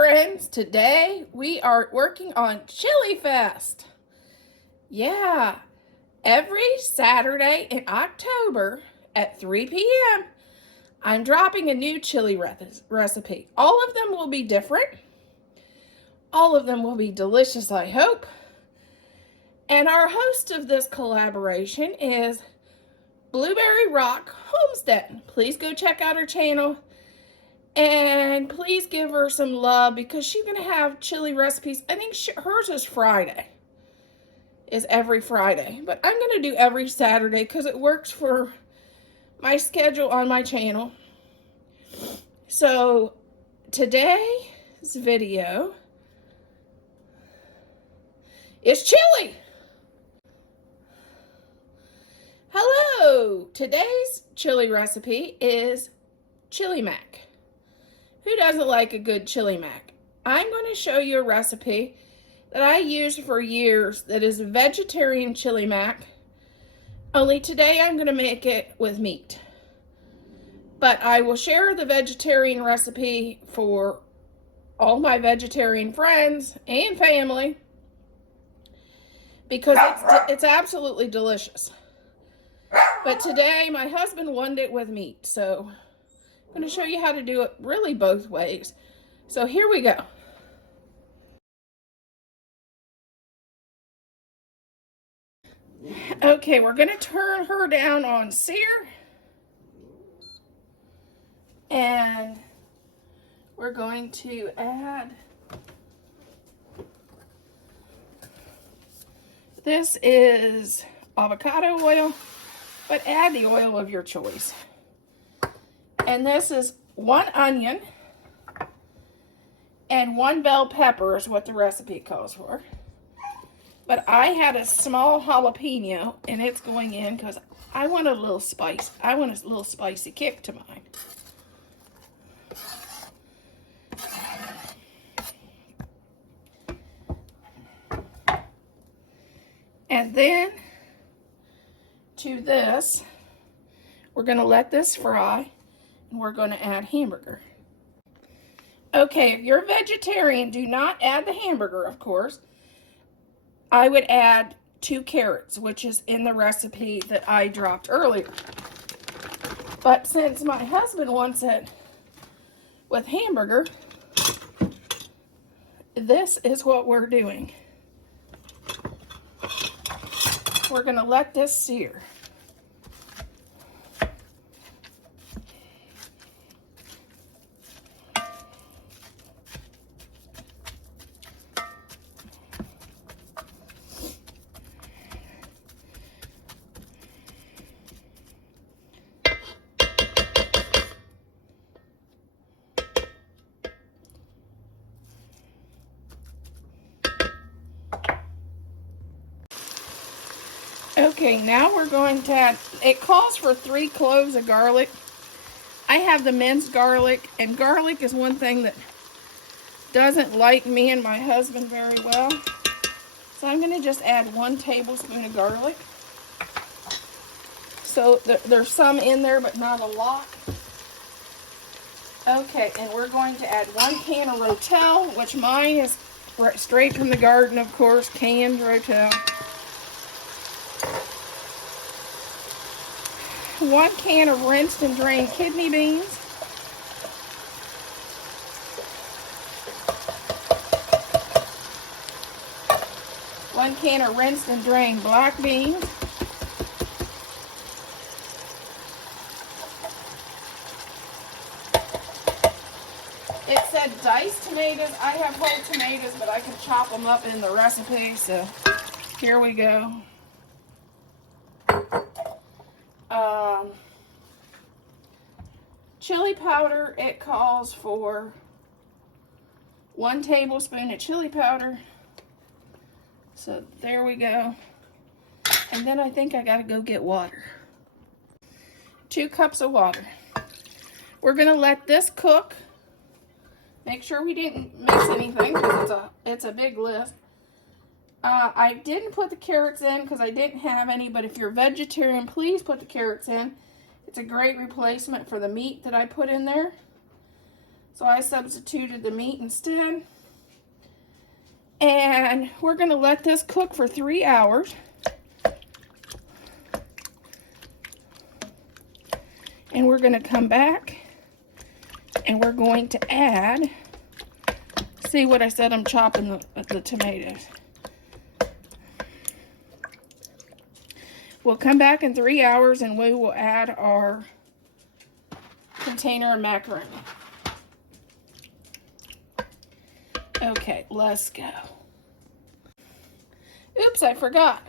friends, today we are working on Chili Fest. Yeah, every Saturday in October at 3 p.m. I'm dropping a new chili recipe. All of them will be different. All of them will be delicious, I hope. And our host of this collaboration is Blueberry Rock Homestead. Please go check out her channel. And please give her some love because she's going to have chili recipes. I think hers is Friday. Is every Friday. But I'm going to do every Saturday because it works for my schedule on my channel. So today's video is chili. Hello. Today's chili recipe is chili mac. Who doesn't like a good chili mac? I'm going to show you a recipe that I used for years that is a vegetarian chili mac. Only today I'm going to make it with meat. But I will share the vegetarian recipe for all my vegetarian friends and family because it's absolutely delicious. But today my husband wanted it with meat, so I'm going to show you how to do it really both ways. So here we go. Okay, we're going to turn her down on sear. And we're going to add, this is avocado oil, but add the oil of your choice. And this is 1 onion and 1 bell pepper is what the recipe calls for. But I had a small jalapeno and it's going in because I want a little spice. I want a little spicy kick to mine. And then to this, we're going to let this fry. And we're going to add hamburger. Okay, if you're a vegetarian, do not add the hamburger, of course. I would add 2 carrots, which is in the recipe that I dropped earlier. But since my husband wants it with hamburger, this is what we're doing. We're going to let this sear. Okay, now we're going to add, it calls for 3 cloves of garlic. I have the minced garlic, and garlic is one thing that doesn't like me and my husband very well. So I'm going to just add 1 tablespoon of garlic. So there's some in there, but not a lot. Okay, and we're going to add 1 can of Rotel, which mine is straight from the garden, of course, canned Rotel. 1 can of rinsed and drained kidney beans. 1 can of rinsed and drained black beans. It said diced tomatoes. I have whole tomatoes, but I can chop them up in the recipe, so here we go. Chili powder, it calls for 1 tablespoon of chili powder. So there we go. And then I think I gotta go get water. 2 cups of water. We're gonna let this cook. Make sure we didn't miss anything because it's a big list. I didn't put the carrots in because I didn't have any, but if you're vegetarian, please put the carrots in. It's a great replacement for the meat that I put in there. So I substituted the meat instead. And we're going to let this cook for 3 hours. And we're going to come back and we're going to add, see what I said, I'm chopping the tomatoes. We'll come back in 3 hours and we will add our container of macaroni. Okay, let's go. Oops, I forgot.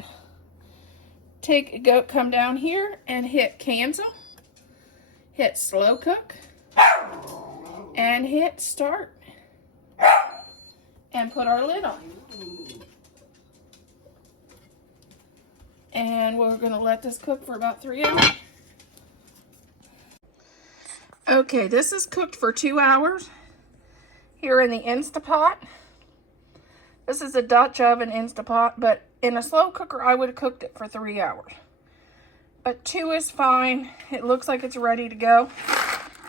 Come down here and hit cancel. Hit slow cook. And hit start. And put our lid on. And we're going to let this cook for about 3 hours. Okay, this is cooked for 2 hours here in the Instapot. This is a Dutch oven Instapot, but in a slow cooker, I would have cooked it for 3 hours. But 2 is fine. It looks like it's ready to go.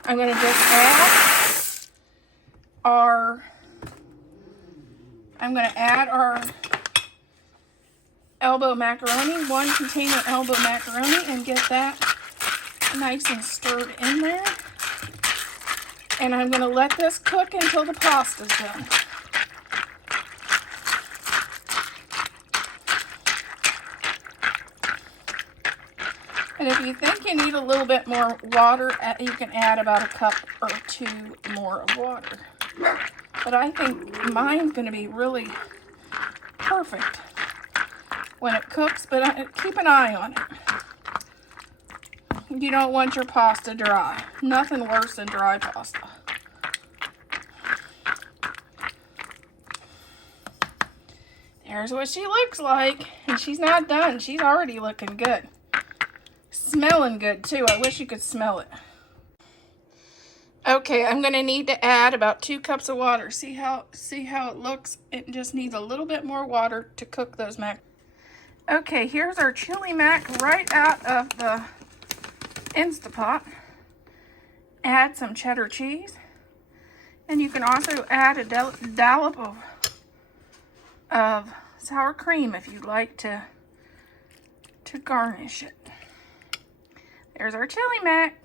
I'm going to just add our elbow macaroni, 1 container elbow macaroni, and get that nice and stirred in there. And I'm going to let this cook until the pasta's done. And if you think you need a little bit more water, you can add about a cup or 2 more of water. But I think mine's going to be really perfect when it cooks, but keep an eye on it. You don't want your pasta dry. Nothing worse than dry pasta. There's what she looks like. And she's not done. She's already looking good. Smelling good too. I wish you could smell it. Okay, I'm going to need to add about 2 cups of water. See how it looks? It just needs a little bit more water to cook those mac. Okay, here's our chili mac right out of the Instapot. Add some cheddar cheese. And you can also add a dollop of sour cream if you'd like to garnish it. There's our chili mac.